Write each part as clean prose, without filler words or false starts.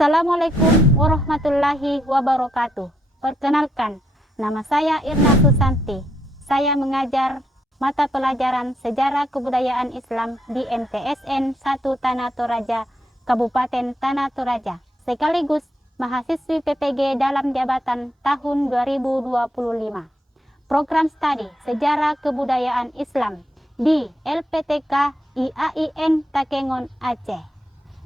Assalamualaikum warahmatullahi wabarakatuh. Perkenalkan, nama saya Irna Susanti. Saya mengajar mata pelajaran Sejarah Kebudayaan Islam di MTSN 1 Tanah Toraja, Kabupaten Tanah Toraja, sekaligus mahasiswi PPG dalam jabatan tahun 2025. Program studi Sejarah Kebudayaan Islam di LPTK IAIN Takengon Aceh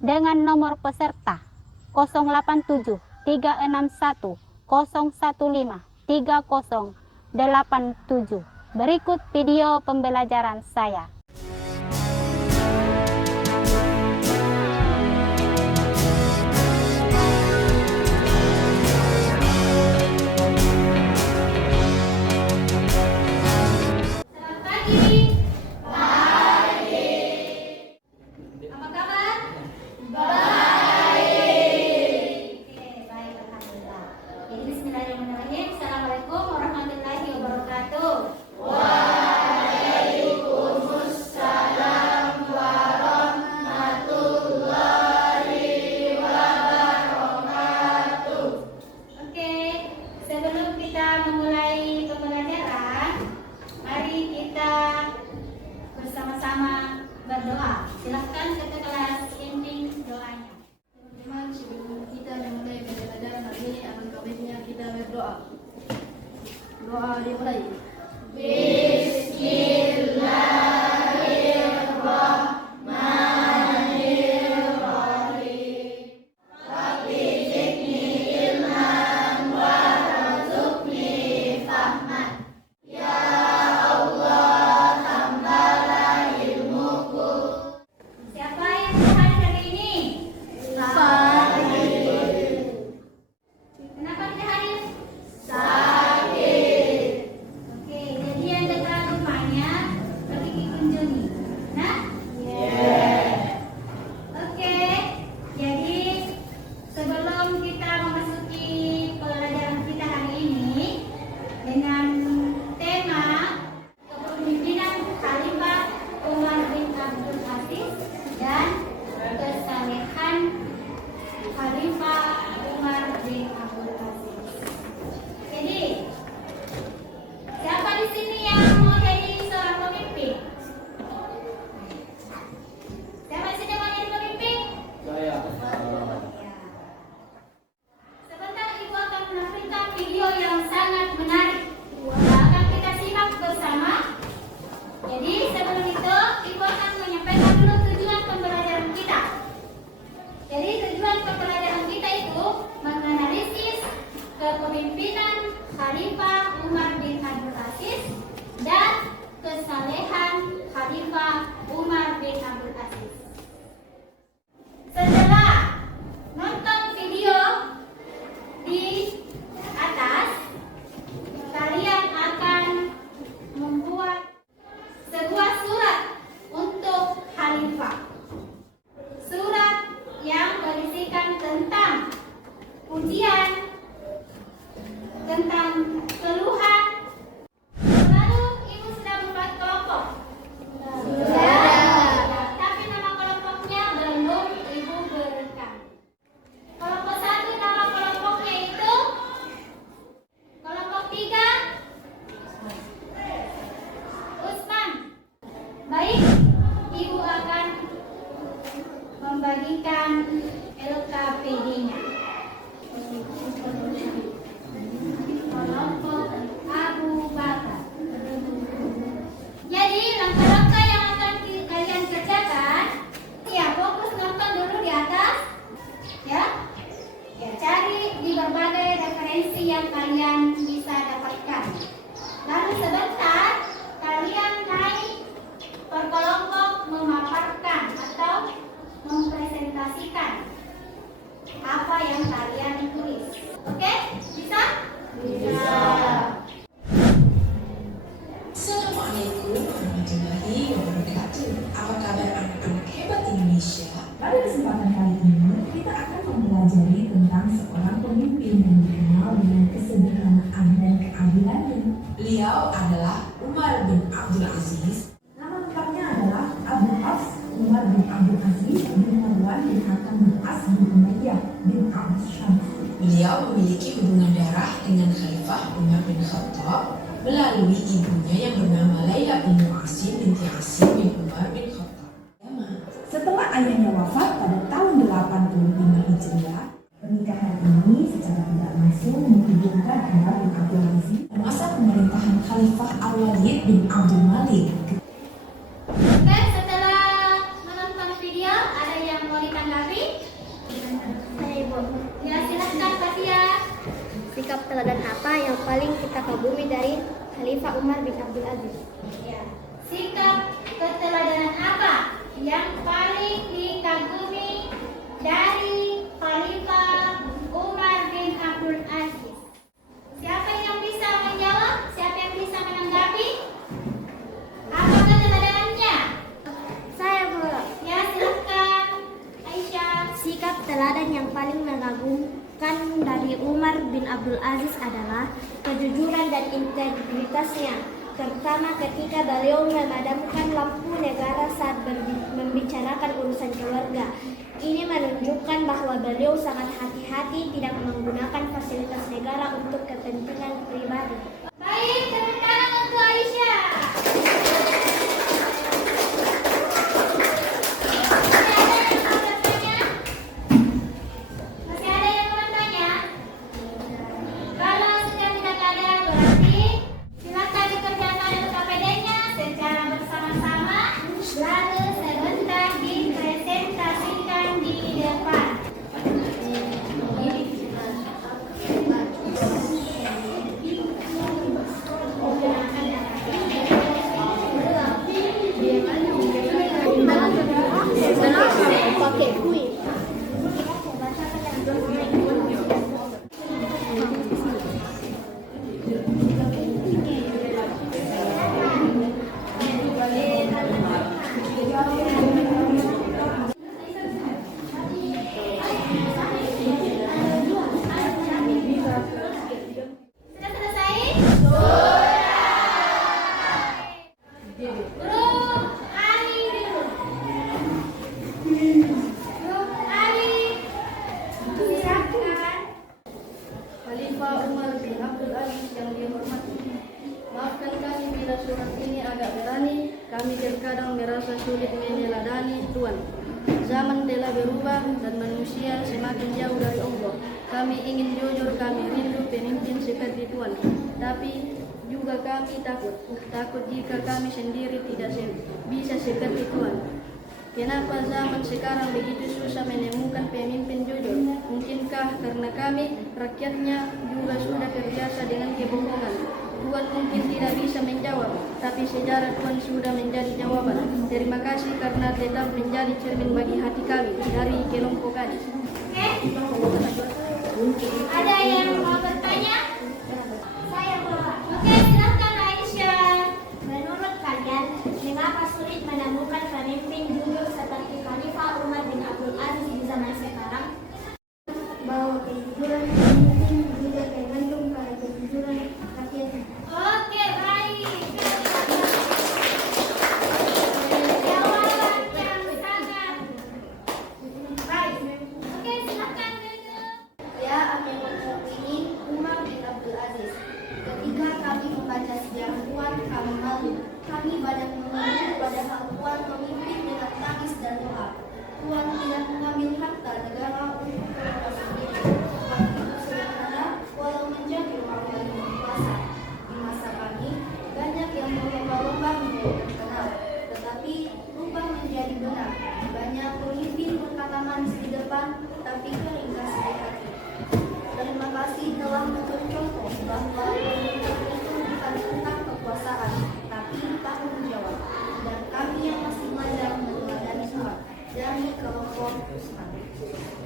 dengan nomor peserta 087 361 015 3087. Berikut video pembelajaran saya. Berdoa. Silahkan ke kelas pimpin doanya. Teman-teman, sebelum kita memulai pembelajaran hari ini, alangkah baiknya kita berdoa. Doa dimulai. Kepemimpinan Khalifah Umar bin Abdul Aziz dan kesalehan Khalifah Umar bin Abdul Aziz. Setelah nonton video di atas, kalian akan membuat sebuah surat untuk Khalifah. Surat yang berisikan tentang pujian, tentang keluhan. Lalu ibu sudah membuat kelompok? Sudah. Tapi nama kelompoknya belum ibu berikan. Kelompok 1 nama kelompoknya itu, kelompok 3 Usman. Baik, ibu akan membagikan LKPD-nya. Kelompok Abu Bakar. Jadi langkah-langkah yang akan kalian kerjakan, ya fokus nonton dulu di atas, ya cari di berbagai referensi yang kalian bisa dapatkan. Lalu sebentar kalian naik per kelompok memaparkan atau mempresentasikan apa yang kalian tulis. Oke? Bisa? Bisa. Assalamualaikum warahmatullahi wabarakatuh. Apa kabar anak-anak hebat Indonesia? Pada kesempatan kali ini, kita akan mempelajari tentang seorang pemimpin yang dikenal dengan kesederhanaan dan keadilannya. Beliau adalah Umar bin Abdul Aziz. Nama lengkapnya adalah Abu Hafs Umar bin Abdul Aziz bin Marwan bin Hakam bin As bin Umayyah bin Syamsi. Beliau memiliki hubungan darah dengan Khalifah Umar bin Khattab melalui ibunya yang bernama Laila bintu Asim binti Asim bin Umar bin Khattab. Setelah ayahnya wafat pada tahun 85 Hijriah, pernikahan ini secara tidak langsung menghubungkan Umar bin Abdul Aziz masa pemerintahan Khalifah Al-Walid bin Abdul Malik. Oke, setelah menonton video, ada yang mau ditanggapi? Saya Ibu. Ya, silahkan Fatia. Sikap teladan apa yang paling kita kagumi dari Khalifah Umar bin Abdul Aziz? Ya. Sikap keteladanan apa yang paling dikagumi dari Khalifah Umar bin Abdul Aziz? Siapa yang bisa menjawab? Siapa yang bisa menanggapi? Apa keteladanannya? Saya Bu. Ya, silahkan Aisyah. Sikap teladan yang paling mengagumkan dari Umar bin Abdul Aziz adalah kejujuran dan integritasnya, terutama ketika beliau memadamkan lampu negara saat membicarakan urusan keluarga. Ini menunjukkan bahwa beliau sangat hati-hati tidak menggunakan fasilitas negara untuk kepentingan pribadi. Baik, tepuk tangan untuk Aisyah. Masih ada yang mau bertanya? Kalau sudah tidak ada, berarti silakan dikerjakan untuk KPD-nya secara bersama-sama, lalu sebentar dipresentasikan di depan. Pakai kuis. Sudah selesai? Grup Ali dulu. Grup Ali, silakan. Khalifah Umar bin Abdul Aziz yang dihormati. Maafkan kami bila surat ini agak berani. Kami terkadang merasa sulit meneladani Tuhan. Zaman telah berubah dan manusia semakin jauh dari Allah. Kami ingin jujur, kami rindu pemimpin seperti Tuhan. Tapi juga kami takut jika kami sendiri tidak bisa seperti Tuhan. Kenapa zaman sekarang begitu susah menemukan pemimpin jujur? Mungkinkah karena kami, rakyatnya, juga sudah terbiasa dengan kebohongan? Tuhan mungkin tidak bisa menjawab, tapi sejarah Tuhan sudah menjadi jawaban. Terima kasih karena tetap menjadi cermin bagi hati kami dari kelompok Kadis. Oke, ada yang mau bertanya? Saya boleh. Oke, silakan Aisyah. Menurut kalian, mengapa sulit menemukan pemimpin jujur seperti Khalifah Umar bin Abdul Aziz di zaman sekarang? Bahwa kejujuran pemimpin juga tergantung pada kejujuran rakyatnya. Oke, baik. Jawaban yang sangat baik. Oke, silakan duduk. Ya, kami mengopini Umar bin Abdul Aziz. Ketika kami membaca sejarah Tuhan, kami malu. Kami banyak mengeluh padahal Tuhan memimpin dengan tangis dan doa. Tuhan tidak mengambil harta negara untuk keluarga sendiri. Tuhan itu sederhana walau menjadi orang yang berkuasa. Di masa kami, banyak yang berlomba-lomba menjadi terkenal. Tetapi rubah menjadi benar. Banyak pemimpin berkata manis di depan, tapi keringkas di hati. Terima kasih telah mencontoh bahwa pemimpin itu bukan tentang kekuasaan, tapi tanggung jawab. Dan kami yang masih muda meneladani Tuhan dari kelompok Usman.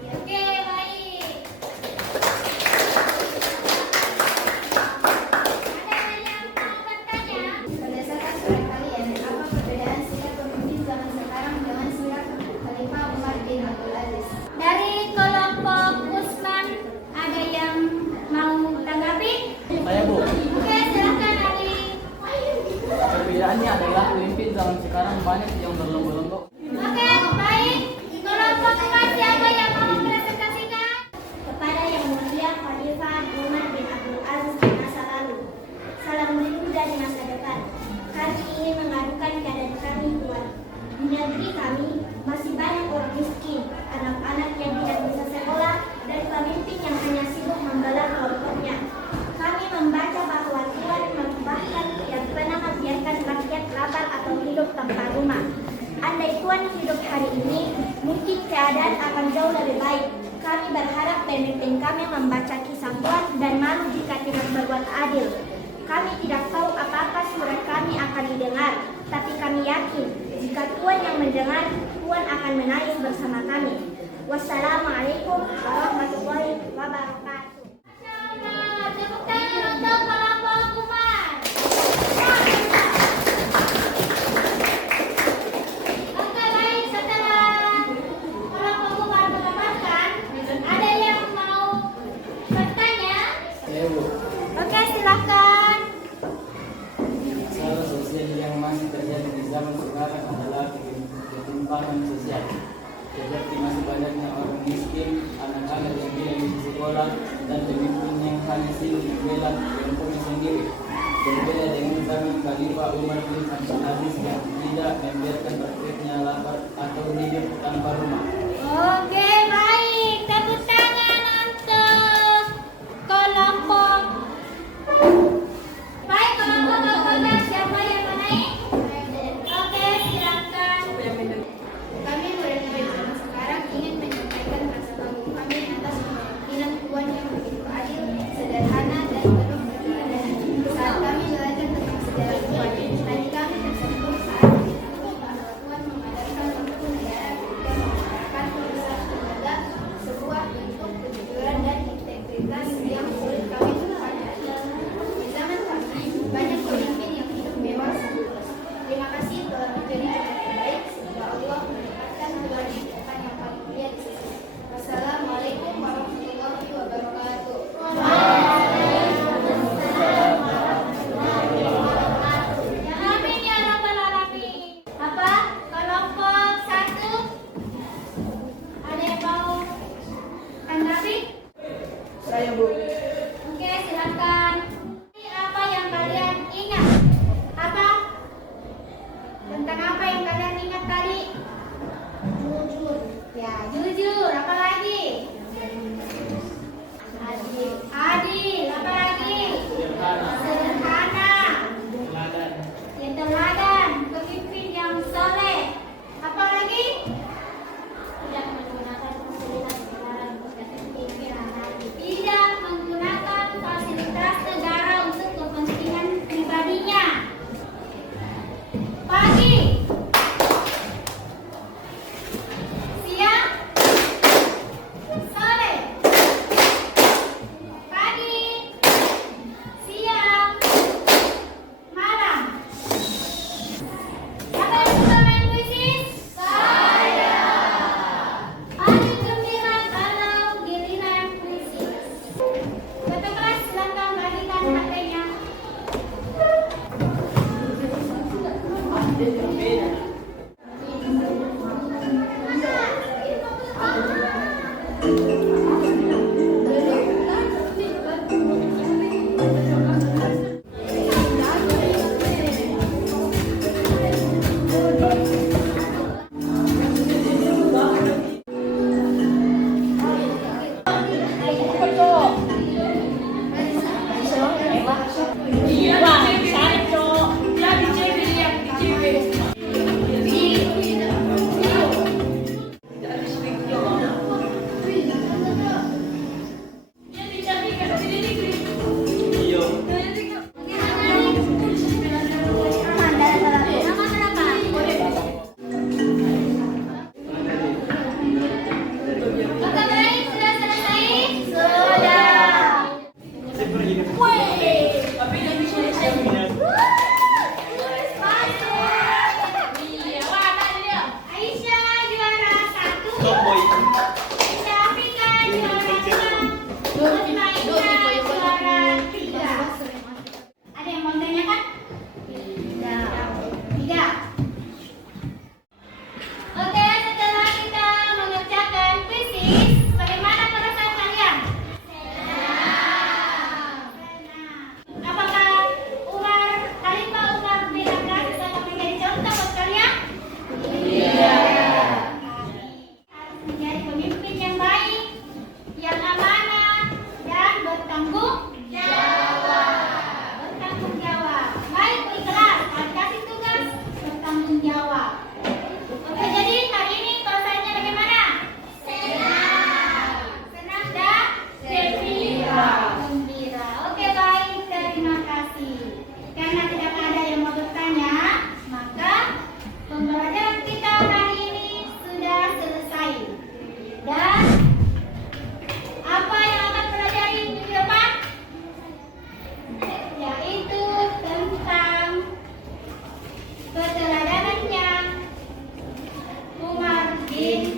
Oke, baik. Ada yang mau bertanya? Berdasarkan surat kalian, apa perbedaan sikap pemimpin zaman sekarang dengan sikap Khalifah Umar bin Abdul Aziz? Dari kelompok Usman, ada yang mau tanggapi? Saya Bu, Oke, silakan Ali. perbedaannya adalah pemimpin zaman sekarang banyak yang berlomba-lomba. Oke, baik. Kelompok Umar, siapa yang mau mempresentasikan? Tuan hidup hari ini, mungkin keadaan akan jauh lebih baik. Kami berharap pemimpin kami membaca kisah Tuan dan malu jika tidak berbuat adil. Kami tidak tahu apakah suara kami akan didengar, tapi kami yakin jika Tuan yang mendengar, Tuan akan menangis bersama kami. Wassalamualaikum warahmatullahi wabarakatuh. Tepuk tangan untuk kelompok Umar. Oke, baik, setelah kelompok Umar mendapatkan, ada yang mau bertanya? Oke, silakan. Masalah sosial yang masih terjadi di zaman sekarang adalah ketimpangan sosial. Seperti masih banyaknya orang miskin, anak-anak yang tidak bisa sekolah, dan pemimpin yang hanya sibuk membela kelompoknya sendiri. Berbeda dengan zaman Khalifah Umar bin Abdul Aziz yang tidak membiarkan rakyatnya lapar atau hidup tanpa rumah. Oke, baik. Tepuk tangan untuk kelompok. Baik, kelompok siapa yang menaik? Oke, silakan. Kami murid zaman sekarang ingin menyampaikan rasa kagum kami atas kepemimpinan Tuan yang begitu adil, sederhana, dan penuh keteladanan. Saat kami belajar tentang sejarah Tuan, hati kami tersentuh saat mengingat bahwa Tuan mengadakan untuk negara dan masyarakat Din